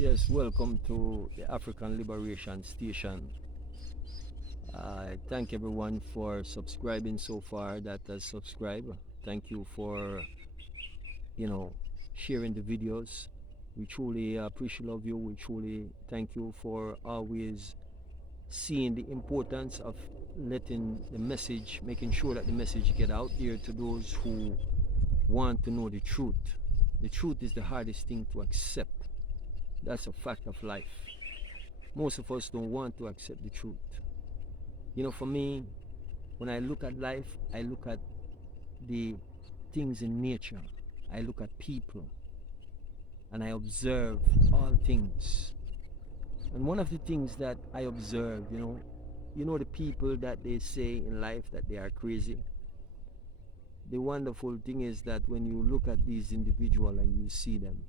Yes, welcome to the African Liberation Station. I thank everyone for subscribing so far that has subscribed. Thank you for, you know, sharing the videos. We truly appreciate of you. We truly thank you for always seeing the importance of letting the message, making sure that the message get out there to those who want to know the truth. The truth is the hardest thing to accept. That's a fact of life. Most of us don't want to accept the truth. For me, when I look at life, I look at the things in nature, I look at people, and I observe all things. And one of the things that I observe, the people that they say in life that they are crazy. The wonderful thing is that when you look at these individuals and you see them,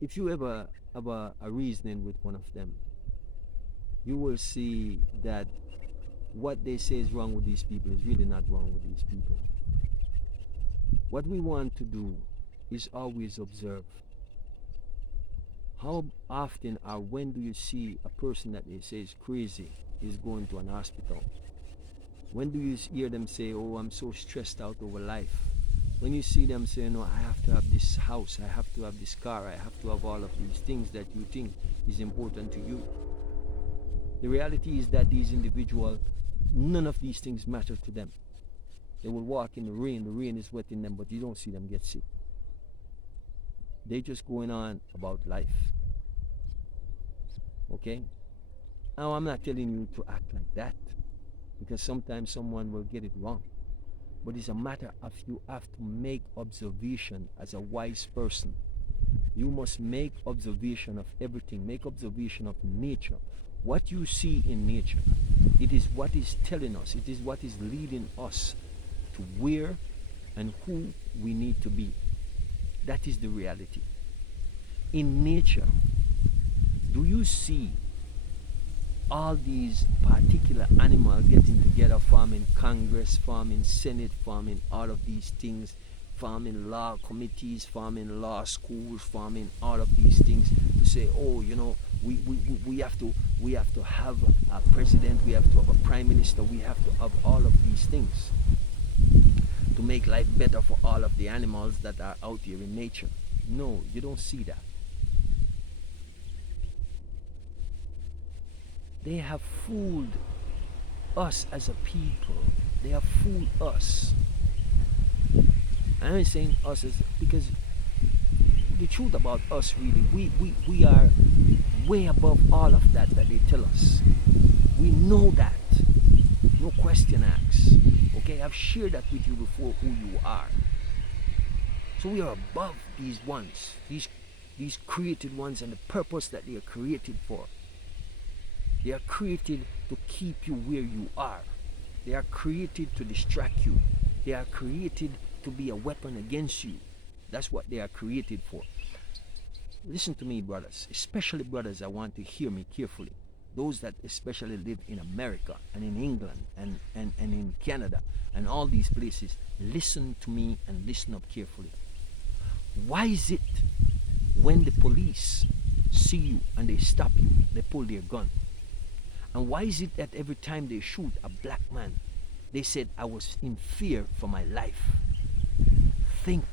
if you ever have a reasoning with one of them, you will see that what they say is wrong with these people is really not wrong with these people. What we want to do is always observe. How often or when do you see a person that they say is crazy is going to an hospital? When do you hear them say, oh, I'm so stressed out over life? When you see them say, no, I have to have this house, I have to have this car, I have to have all of these things that you think is important to you. The reality is that these individuals, none of these things matter to them. They will walk in the rain is wetting them, but you don't see them get sick. They're just going on about life. Okay? Now, I'm not telling you to act like that, because sometimes someone will get it wrong. But it's a matter of you have to make observation as a wise person. You must make observation of everything. Make observation of nature. What you see in nature, it is what is telling us. It is what is leading us to where and who we need to be. That is the reality. In nature, do you see all these particular animals getting together, forming Congress, forming Senate, forming all of these things, forming law committees, forming law schools, forming all of these things to say, oh, we have to have a president, we have to have a prime minister, we have to have all of these things to make life better for all of the animals that are out here in nature. No, you don't see that. They have fooled us as a people. They have fooled us. I'm saying us because the truth about us really, we are way above all of that they tell us. We know that. No question asked. Okay, I've shared that with you before who you are. So we are above these ones, these created ones, and the purpose that they are created for. They are created to keep you where you are. They are created to distract you. They are created to be a weapon against you. That's what they are created for. Listen to me, brothers, especially brothers, I want to hear me carefully. Those that especially live in America and in England and in Canada and all these places, listen to me and listen up carefully. Why is it when the police see you and they stop you, they pull their gun? And why is it that every time they shoot a black man, they said, I was in fear for my life? Think.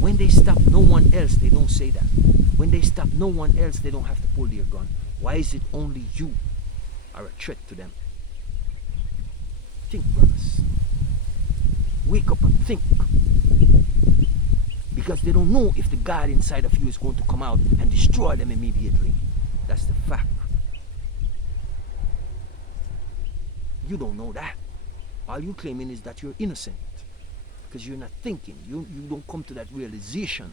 When they stop no one else, they don't say that. When they stop no one else, they don't have to pull their gun. Why is it only you are a threat to them? Think, brothers. Wake up and think. Because they don't know if the God inside of you is going to come out and destroy them immediately. That's the fact. You don't know that. All you're claiming is that you're innocent. Because you're not thinking. You don't come to that realization.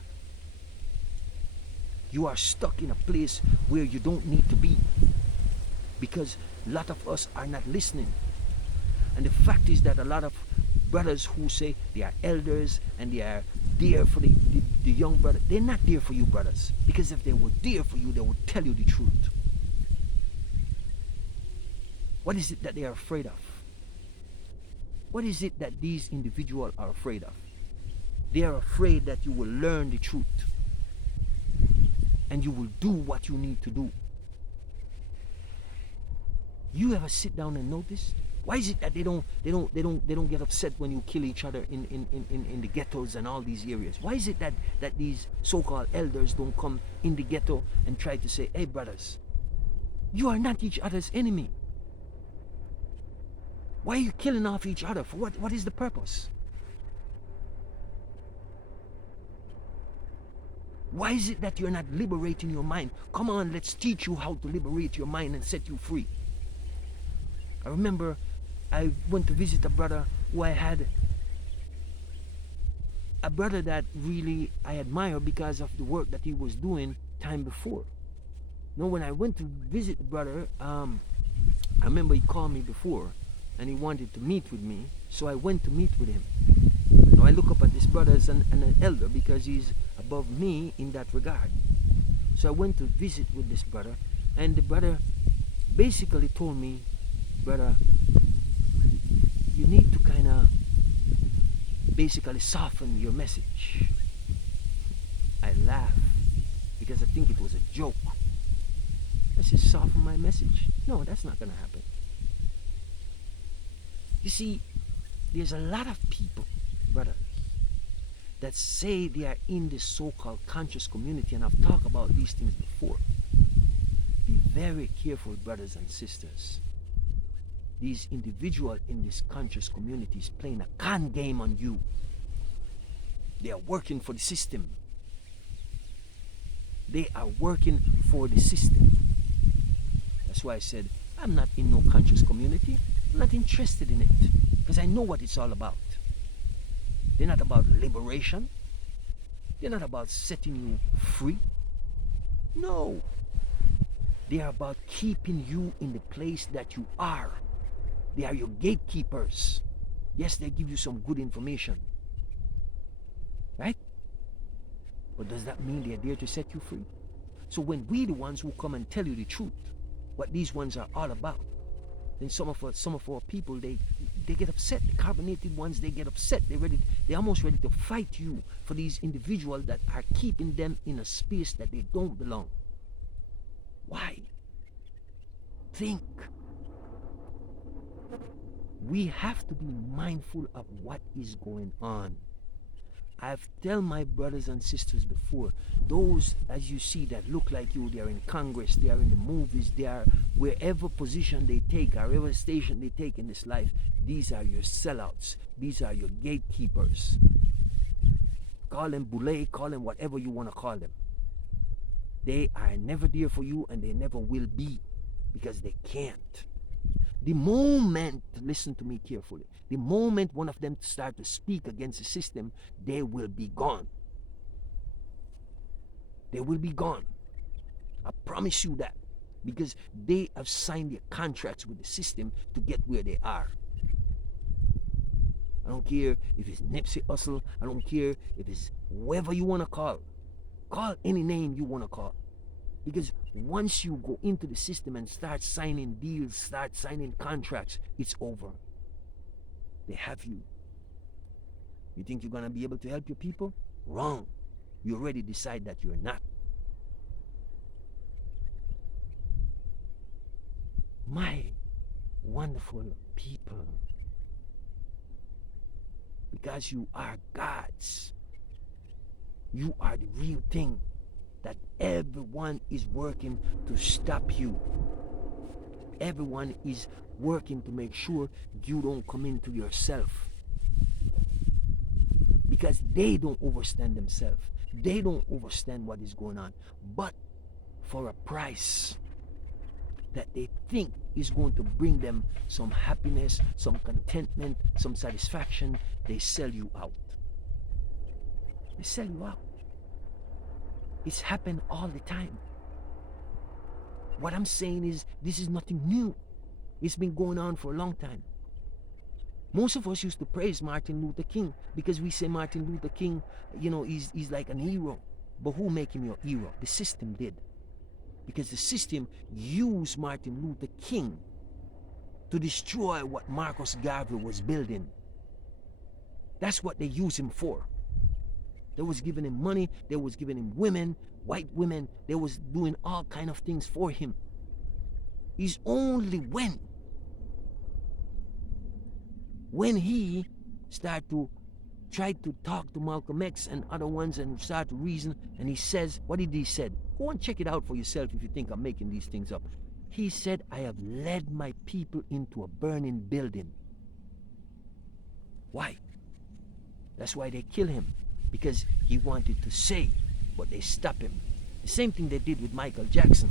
You are stuck in a place where you don't need to be. Because a lot of us are not listening. And the fact is that a lot of brothers who say they are elders and they are there for the young brother, they're not there for you, brothers. Because if they were there for you, they would tell you the truth. What is it that they are afraid of? What is it that these individuals are afraid of? They are afraid that you will learn the truth. and you will do what you need to do. You ever sit down and notice? Why is it that they don't get upset when you kill each other in the ghettos and all these areas? Why is it that these so-called elders don't come in the ghetto and try to say, hey brothers, you are not each other's enemy. Why are you killing off each other? For what? What is the purpose? Why is it that you're not liberating your mind? Come on, let's teach you how to liberate your mind and set you free. I remember I went to visit a brother who I had, a brother that really I admire because of the work that he was doing time before. You know, when I went to visit the brother, I remember he called me before and he wanted to meet with me, so I went to meet with him. Now I look up at this brother as an elder because he's above me in that regard. So I went to visit with this brother, and the brother basically told me, brother, you need to kind of basically soften your message. I laughed because I think it was a joke. I said, soften my message? No, that's not going to happen. You see, there's a lot of people, brothers, that say they are in this so-called conscious community, and I've talked about these things before. Be very careful, brothers and sisters. These individuals in this conscious community is playing a con game on you. They are working for the system. They are working for the system. That's why I said, I'm not in no conscious community. I'm not interested in it, because I know what it's all about. They're not about liberation. They're not about setting you free. No. They are about keeping you in the place that you are. They are your gatekeepers. Yes, they give you some good information. Right? But does that mean they're there to set you free? So when we the ones who come and tell you the truth, what these ones are all about, then some of our people, they get upset. The carbonated ones, they get upset. They're almost ready to fight you for these individuals that are keeping them in a space that they don't belong. Why? Think. We have to be mindful of what is going on. I've told my brothers and sisters before, those, as you see, that look like you, they are in Congress, they are in the movies, they are wherever position they take, wherever station they take in this life, these are your sellouts. These are your gatekeepers. Call them Boulay, call them whatever you want to call them. They are never there for you, and they never will be, because they can't. The moment, listen to me carefully, the moment one of them start to speak against the system, they will be gone. They will be gone. I promise you that. Because they have signed their contracts with the system to get where they are. I don't care if it's Nipsey Hussle. I don't care if it's whoever you want to call. Call any name you want to call. Because once you go into the system and start signing deals, start signing contracts, it's over. They have you. You think you're going to be able to help your people? Wrong. You already decide that you're not. My wonderful people, because you are God's, you are the real thing. That everyone is working to stop you. Everyone is working to make sure you don't come into yourself. Because they don't understand themselves. They don't understand what is going on. But for a price that they think is going to bring them some happiness, some contentment, some satisfaction, they sell you out. They sell you out. It's happened all the time. What I'm saying is, this is nothing new. It's been going on for a long time. Most of us used to praise Martin Luther King because we say Martin Luther King, he's like an hero. But who made him your hero? The system did. Because the system used Martin Luther King to destroy what Marcus Garvey was building. That's what they use him for. They was giving him money. They was giving him women, white women. They was doing all kind of things for him. It's only when he started to try to talk to Malcolm X and other ones and start to reason, and he says, what did he said? Go and check it out for yourself if you think I'm making these things up. He said, I have led my people into a burning building. Why? That's why they kill him, because he wanted to say, but they stop him. The same thing they did with Michael Jackson.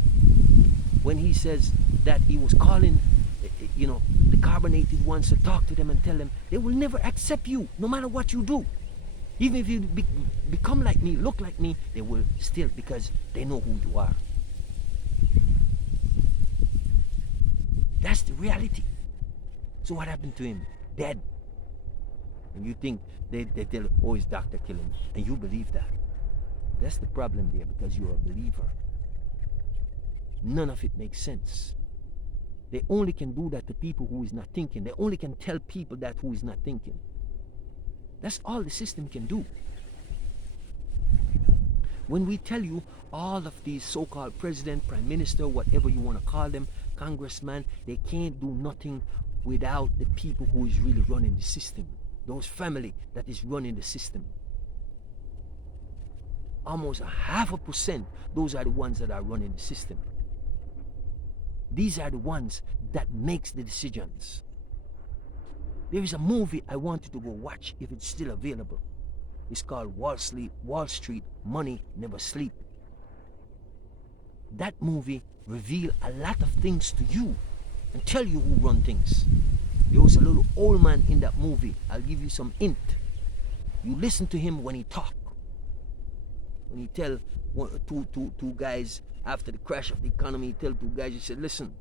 When he says that he was calling, the carbonated ones to talk to them and tell them they will never accept you, no matter what you do. Even if you become like me, look like me, they will still, because they know who you are. That's the reality. So what happened to him? Dead. And you think they tell, oh, it's Dr. Killing, and you believe that. That's the problem there, because you're a believer. None of it makes sense. They only can do that to people who is not thinking. They only can tell people that who is not thinking. That's all the system can do. When we tell you all of these so-called president, prime minister, whatever you want to call them, congressman, they can't do nothing without the people who is really running the system. Those family that is running the system. Almost 0.5%, those are the ones that are running the system. These are the ones that makes the decisions. There is a movie I want you to go watch if it's still available. It's called Wall Street, Money Never Sleep. That movie reveals a lot of things to you and tell you who run things. There was a little old man in that movie. I'll give you some hint. You listen to him when he talk. When he tell two guys after the crash of the economy, he tell two guys, he said, listen,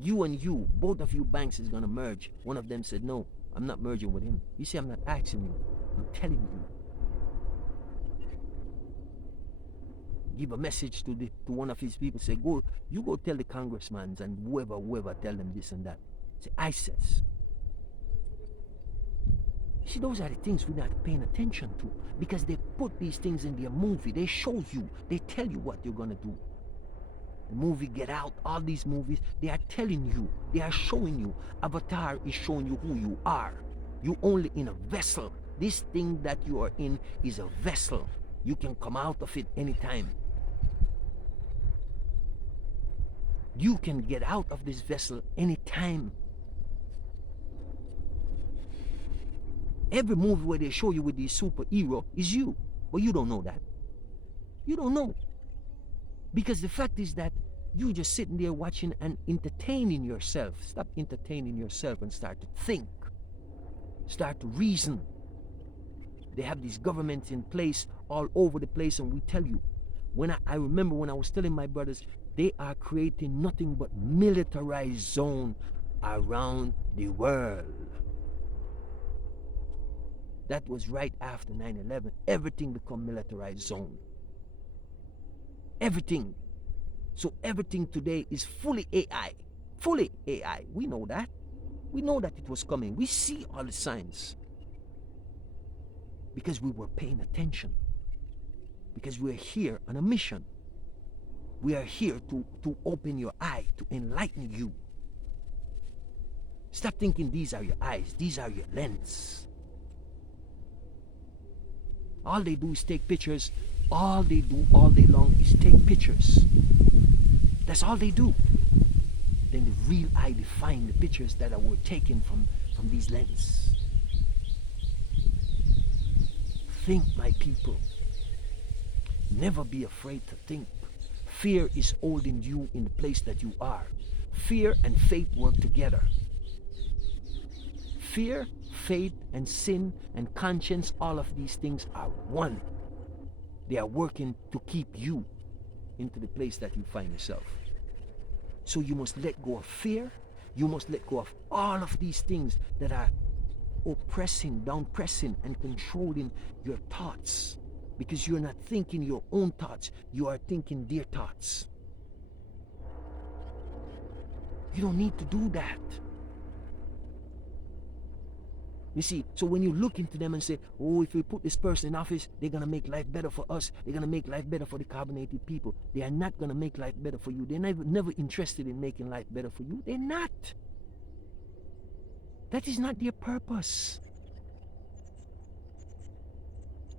you and you, both of you banks is going to merge. One of them said, no, I'm not merging with him. You say, I'm not asking you, I'm telling you. Give a message to one of his people, say, you go tell the congressmen and whoever, tell them this and that. Say, I says. See, those are the things we're not paying attention to, because they put these things in their movie. They show you, they tell you what you're going to do. The movie Get Out, all these movies, they are telling you, they are showing you. Avatar is showing you who you are. You're only in a vessel. This thing that you are in is a vessel. You can come out of it anytime. You can get out of this vessel anytime. Every movie where they show you with these superhero is you. But you don't know that. You don't know. Because the fact is that you just sitting there watching and entertaining yourself. Stop entertaining yourself and start to think. Start to reason. They have these governments in place all over the place, and we tell you. I remember when I was telling my brothers, they are creating nothing but militarized zone around the world. That was right after 9/11. Everything become militarized zone. Everything. So everything today is fully AI. Fully AI. We know that. We know that it was coming. We see all the signs. Because we were paying attention. Because we're here on a mission. We are here to open your eye, to enlighten you. Stop thinking these are your eyes. These are your lens. All they do is take pictures. All they do all day long is take pictures. That's all they do. Then the real eye define the pictures that were taken from these lenses. Think, my people. Never be afraid to think. Fear is holding you in the place that you are. Fear and faith work together. Fear, faith, and sin and conscience, all of these things are one. They are working to keep you into the place that you find yourself. So you must let go of fear. You must let go of all of these things that are oppressing, downpressing, and controlling your thoughts. Because you're not thinking your own thoughts. You are thinking their thoughts. You don't need to do that. You see, so when you look into them and say, oh, if we put this person in office, they're going to make life better for us. They're going to make life better for the carbonated people. They are not going to make life better for you. They're never interested in making life better for you. They're not. That is not their purpose.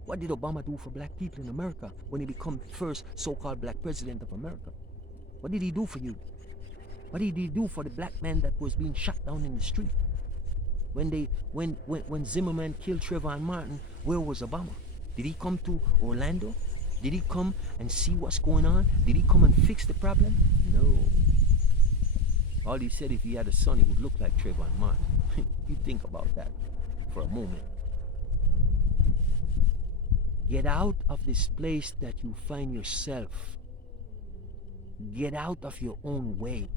What did Obama do for black people in America when he became first so-called black president of America? What did he do for you? What did he do for the black man that was being shot down in the street? When Zimmerman killed Trayvon Martin, where was Obama? Did he come to Orlando? Did he come and see what's going on? Did he come and fix the problem? No. All he said, if he had a son, he would look like Trayvon Martin. You think about that for a moment. Get out of this place that you find yourself. Get out of your own way.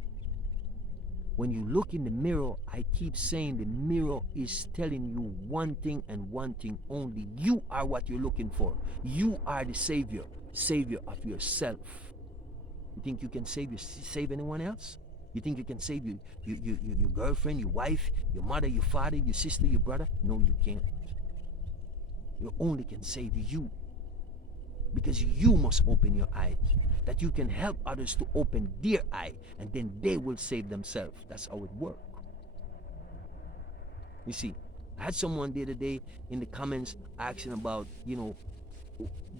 When you look in the mirror, I keep saying the mirror is telling you one thing and one thing only. You are what you're looking for. You are the savior of yourself. You think you can save anyone else? You think you can save your girlfriend, your wife, your mother, your father, your sister, your brother? No, you can't. You only can save you. Because you must open your eyes, that you can help others to open their eye, and then they will save themselves. That's how it works. You see, I had someone the other day in the comments asking about,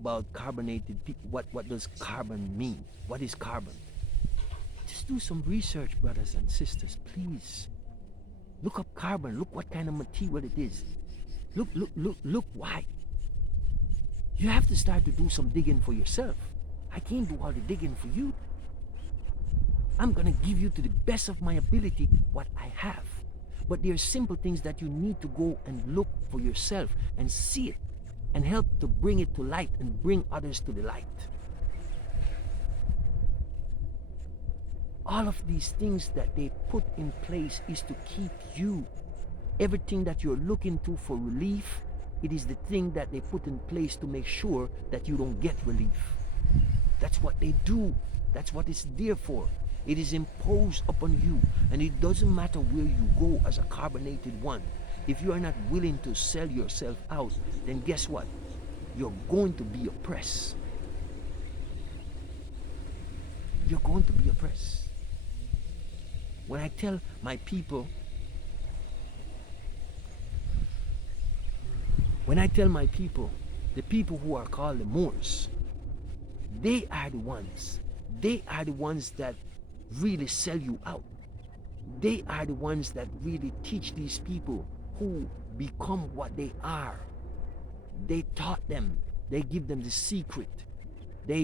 about carbonated people. What does carbon mean? What is carbon? Just do some research, brothers and sisters, please. Look up carbon. Look what kind of material it is. Look why. You have to start to do some digging for yourself. I can't do all the digging for you. I'm going to give you to the best of my ability what I have. But there are simple things that you need to go and look for yourself and see it and help to bring it to light and bring others to the light. All of these things that they put in place is to keep you. Everything that you're looking to for relief, it is the thing that they put in place to make sure that you don't get relief. That's what they do. That's what it's there for. It is imposed upon you. And it doesn't matter where you go as a carbonated one. If you are not willing to sell yourself out, then guess what? You're going to be oppressed. You're going to be oppressed. When I tell my people, the people who are called the Moors, they are the ones that really sell you out. They are the ones that really teach these people who become what they are. They taught them, they give them the secret,